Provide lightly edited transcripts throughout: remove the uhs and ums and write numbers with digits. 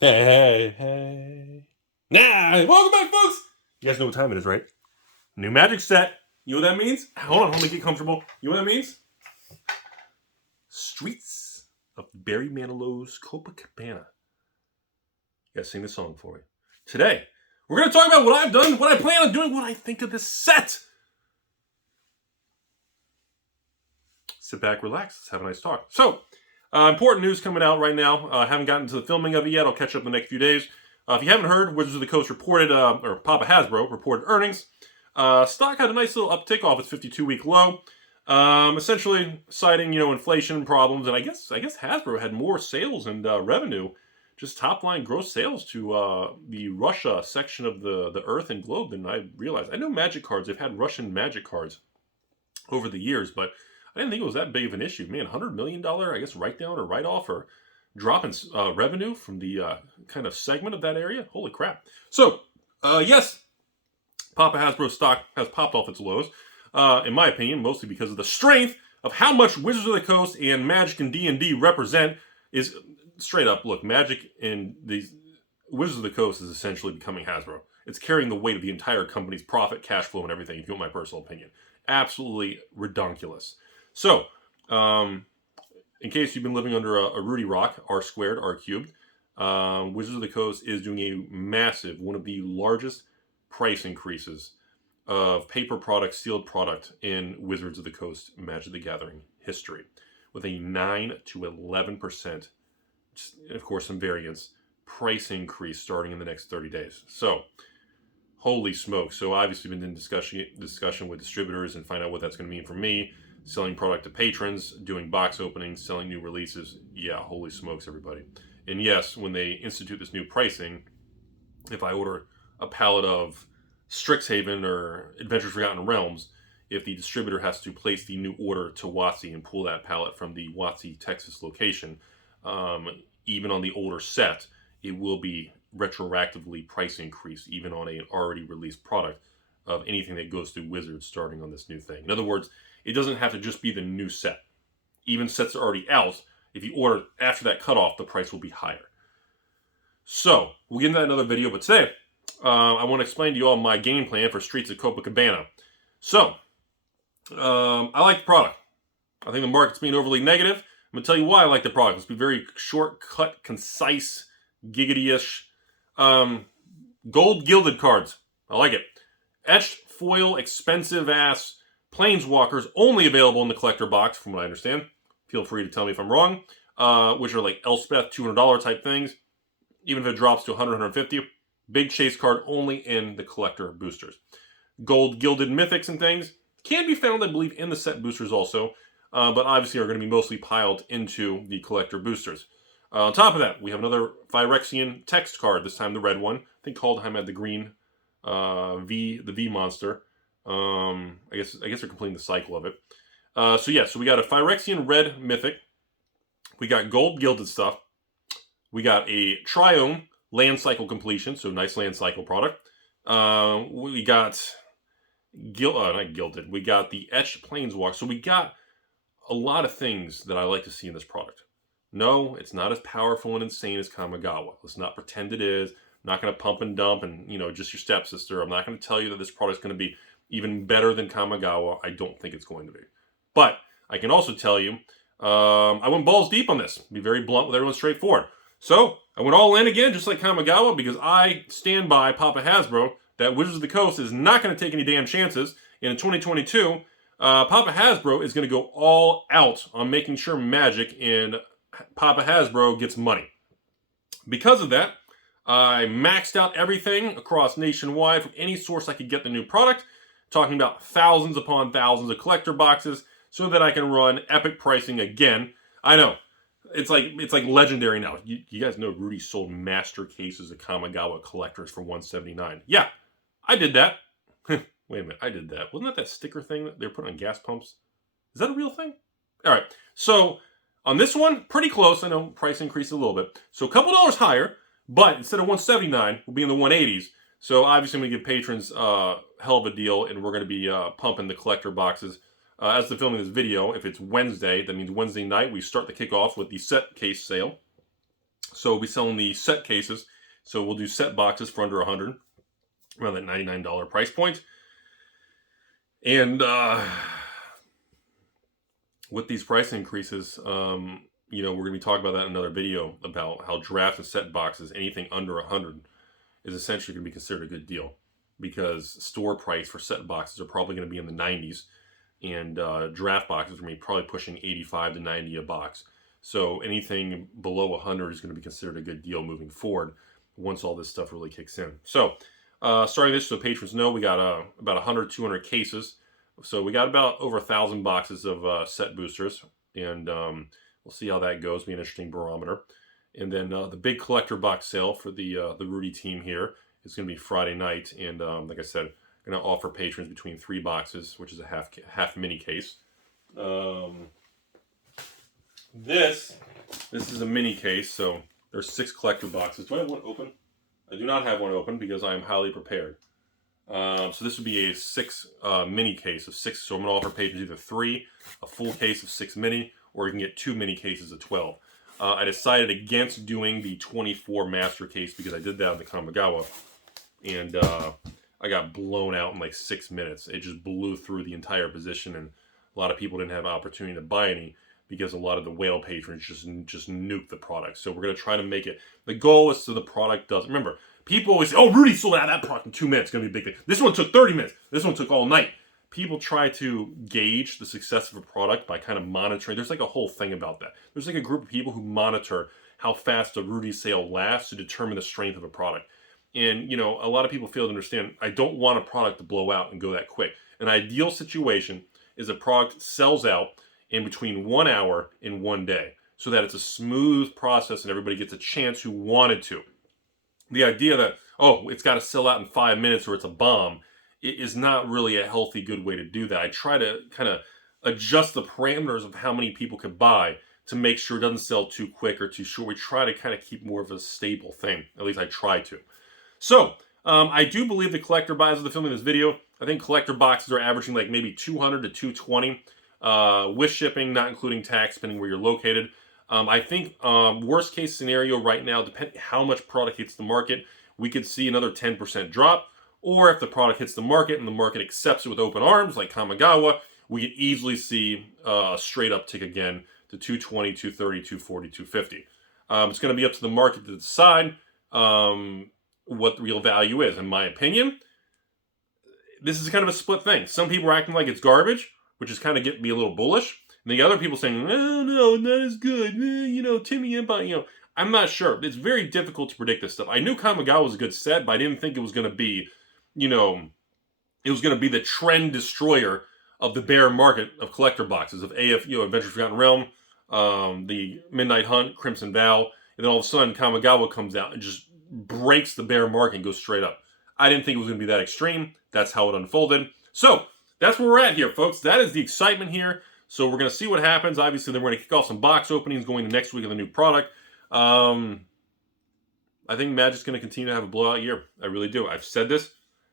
Hey. Nah, welcome back, folks. You guys know what time it is, right? New Magic set. You know what that means? Hold on, let me get comfortable. You know what that means? Streets of Barry Manilow's Capenna. You guys sing this song for me. Today, we're going to talk about what I've done, what I plan on doing, what I think of this set. Sit back, relax. Let's have a nice talk. So, important news coming out right now. I haven't gotten to the filming of it yet. I'll catch up in the next few days. If you haven't heard, Wizards of the Coast reported, or Papa Hasbro reported earnings. Stock had a nice little uptick off its 52-week low. Essentially citing, inflation problems. And I guess Hasbro had more sales and revenue, just top-line gross sales to the Russia section of the Earth and globe than I realized. I know Magic cards. They've had Russian Magic cards over the years, but I didn't think it was that big of an issue. Man, $100 million, I guess, write-down or write-off or drop in revenue from the kind of segment of that area. Holy crap. So, yes, Papa Hasbro stock has popped off its lows, in my opinion, mostly because of the strength of how much Wizards of the Coast and Magic and D&D represent is straight up, look, Magic and these Wizards of the Coast is essentially becoming Hasbro. It's carrying the weight of the entire company's profit, cash flow, and everything, if you want my personal opinion. Absolutely redonkulous. So, in case you've been living under a Rudy rock, R squared, R cubed, Wizards of the Coast is doing a massive, one of the largest price increases of paper product, sealed product in Wizards of the Coast Magic the Gathering history, with a 9 to 11%, of course some variance, price increase starting in the next 30 days. So, holy smoke. So obviously been in discussion with distributors and find out what that's going to mean for me. Selling product to patrons, doing box openings, selling new releases. Yeah, holy smokes, everybody. And yes, when they institute this new pricing, if I order a pallet of Strixhaven or Adventures Forgotten Realms, if the distributor has to place the new order to WotC and pull that pallet from the WotC, Texas location, even on the older set, it will be retroactively price increased, even on an already released product of anything that goes through Wizards starting on this new thing. In other words, it doesn't have to just be the new set. Even sets are already out. If you order after that cutoff, the price will be higher. So, we'll get into that in another video, but today, I want to explain to you all my game plan for Streets of Copacabana. So, I like the product. I think the market's being overly negative. I'm going to tell you why I like the product. Let's be very short, cut, concise, giggity-ish. Gold gilded cards. I like it. Etched foil, expensive-ass Planeswalkers only available in the collector box, from what I understand. Feel free to tell me if I'm wrong. Which are like Elspeth, $200 type things. Even if it drops to $100, $150. Big chase card only in the collector boosters. Gold gilded mythics and things can be found, I believe, in the set boosters also. But obviously are going to be mostly piled into the collector boosters. On top of that, we have another Phyrexian text card, this time the red one. I think Kaldheim had the green the V monster. I guess they're completing the cycle of it. So we got a Phyrexian red mythic. We got gold gilded stuff. We got a Triome land cycle completion, so nice land cycle product. We got not gilded. We got the etched planeswalk. So we got a lot of things that I like to see in this product. No, it's not as powerful and insane as Kamigawa. Let's not pretend it is. I'm not going to pump and dump and, just your stepsister. I'm not going to tell you that this product is going to be even better than Kamigawa. I don't think it's going to be. But I can also tell you, I went balls deep on this. Be very blunt with everyone, straightforward. So I went all in again, just like Kamigawa, because I stand by Papa Hasbro that Wizards of the Coast is not going to take any damn chances. And in 2022, Papa Hasbro is going to go all out on making sure Magic and Papa Hasbro gets money. Because of that, I maxed out everything across nationwide from any source I could get the new product, talking about thousands upon thousands of collector boxes so that I can run epic pricing again. I know, it's like legendary now. You guys know Rudy sold master cases of Kamigawa collectors for $179. Yeah, I did that. Wait a minute, I did that. Wasn't that sticker thing that they were putting on gas pumps? Is that a real thing? All right, so on this one, pretty close. I know price increased a little bit. So a couple dollars higher, but instead of $179, we'll be in the 180s. So obviously I'm going to give patrons hell of a deal, and we're going to be pumping the collector boxes. As the filming this video, if it's Wednesday, that means Wednesday night, we start the kickoff with the set case sale. So we'll be selling the set cases. So we'll do set boxes for under $100, around that $99 price point. And with these price increases, you know, we're going to be talking about that in another video about how draft and set boxes, anything under 100, is essentially going to be considered a good deal, because store price for set boxes are probably going to be in the 90s, and draft boxes are going to be probably pushing 85 to 90 a box. So anything below 100 is going to be considered a good deal moving forward once all this stuff really kicks in. So starting this, so patrons know, we got about 100, 200 cases. So we got about over 1,000 boxes of set boosters, and we'll see how that goes. Be an interesting barometer. And then the big collector box sale for the Rudy team here is going to be Friday night. And like I said, I'm going to offer patrons between 3 boxes, which is a half mini case. This is a mini case, so there's 6 collector boxes. Do I have one open? I do not have one open because I am highly prepared. So this would be a 6 mini case of 6. So I'm going to offer patrons either 3, a full case of 6 mini, or you can get 2 mini cases of 12. I decided against doing the 24 master case because I did that in the Kamigawa, and I got blown out in like 6 minutes. It just blew through the entire position, and a lot of people didn't have an opportunity to buy any because a lot of the whale patrons just nuked the product. So we're going to try to make it, the goal is so the product does, remember, people always say, oh, Rudy sold out that product in 2 minutes. It's going to be a big thing. This one took 30 minutes. This one took all night. People try to gauge the success of a product by kind of monitoring. There's like a whole thing about that. There's like a group of people who monitor how fast a Rudy sale lasts to determine the strength of a product. And, you know, a lot of people fail to understand, I don't want a product to blow out and go that quick. An ideal situation is a product sells out in between 1 hour and 1 day, so that it's a smooth process and everybody gets a chance who wanted to. The idea that, oh, it's got to sell out in 5 minutes or it's a bomb, it is not really a healthy, good way to do that. I try to kind of adjust the parameters of how many people can buy to make sure it doesn't sell too quick or too short. We try to kind of keep more of a stable thing. At least I try to. So, I do believe the collector buys of the filming this video. I think collector boxes are averaging like maybe 200 to 220 with shipping, not including tax, depending where you're located. I think worst case scenario right now, depending how much product hits the market, we could see another 10% drop. Or if the product hits the market and the market accepts it with open arms, like Kamigawa, we could easily see a straight uptick again to 220, 230, 240, 250. It's going to be up to the market to decide what the real value is. In my opinion, this is kind of a split thing. Some people are acting like it's garbage, which is kind of getting me a little bullish. And the other people saying, no, not as good. You know, Timmy Empire, you know. I'm not sure. It's very difficult to predict this stuff. I knew Kamigawa was a good set, but I didn't think it was going to be, you know, it was going to be the trend destroyer of the bear market of collector boxes, of Adventure Forgotten Realm, the Midnight Hunt, Crimson Vow, and then all of a sudden Kamigawa comes out and just breaks the bear market and goes straight up. I didn't think it was going to be that extreme. That's how it unfolded. So, that's where we're at here, folks. That is the excitement here. So we're going to see what happens. Obviously, then we're going to kick off some box openings going to next week of the new product. I think Magic's going to continue to have a blowout year. I really do. I've said this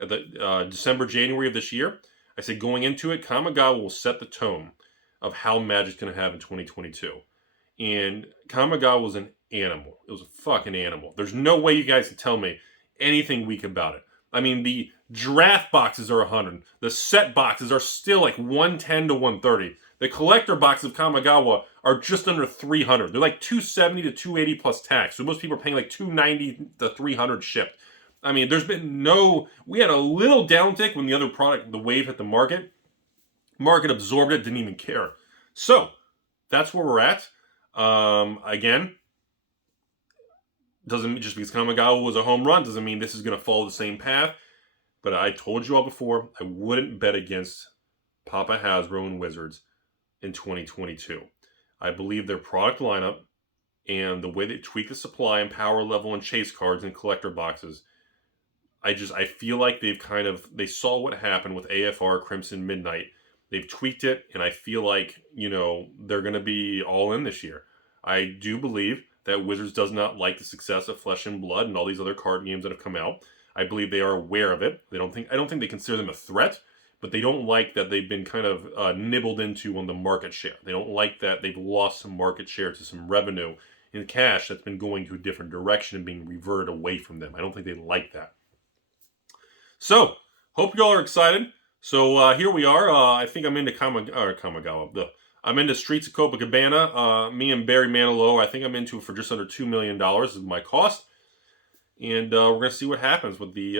at the December, January of this year. I said going into it, Kamigawa will set the tone of how Magic's going to have in 2022. And Kamigawa was an animal. It was a fucking animal. There's no way you guys can tell me anything weak about it. I mean, the draft boxes are 100. The set boxes are still like 110 to 130. The collector boxes of Kamigawa are just under 300. They're like 270 to 280 plus tax. So most people are paying like 290 to 300 shipped. I mean, there's been no... We had a little downtick when the other product, the wave, hit the market. Market absorbed it, didn't even care. So, that's where we're at. Again, doesn't just because Kamigawa was a home run doesn't mean this is going to follow the same path. But I told you all before, I wouldn't bet against Papa Hasbro and Wizards in 2022. I believe their product lineup and the way they tweak the supply and power level and chase cards and collector boxes, I feel like they saw what happened with AFR Crimson Midnight. They've tweaked it, and I feel like, they're going to be all in this year. I do believe that Wizards does not like the success of Flesh and Blood and all these other card games that have come out. I believe they are aware of it. I don't think they consider them a threat, but they don't like that they've been kind of nibbled into on the market share. They don't like that they've lost some market share to some revenue in cash that's been going to a different direction and being reverted away from them. I don't think they like that. So, hope y'all are excited. So here we are. I think I'm into Kamigawa. I'm into Streets of Copacabana. Me and Barry Manilow, I think I'm into it for just under $2 million is my cost. And we're going to see what happens with the,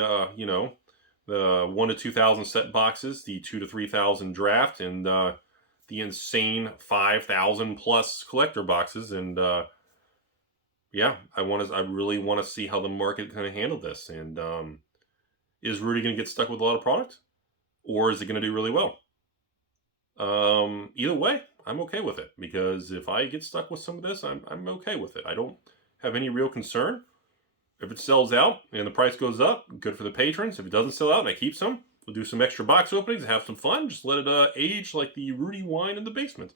the 1 to 2,000 set boxes, the 2 to 3,000 draft, and the insane 5,000 plus collector boxes. And yeah, I really want to see how the market kind of handle this. And is Rudy going to get stuck with a lot of product, or is it going to do really well? Either way, I'm okay with it, because if I get stuck with some of this, I'm okay with it. I don't have any real concern. If it sells out and the price goes up, good for the patrons. If it doesn't sell out and I keep some, we'll do some extra box openings, have some fun. Just let it age like the Rudy wine in the basement.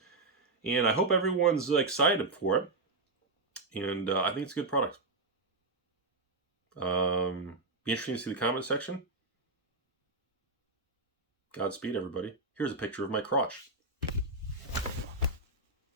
And I hope everyone's excited for it. And I think it's a good product. Be interesting to see the comment section. Godspeed, everybody. Here's a picture of my crotch.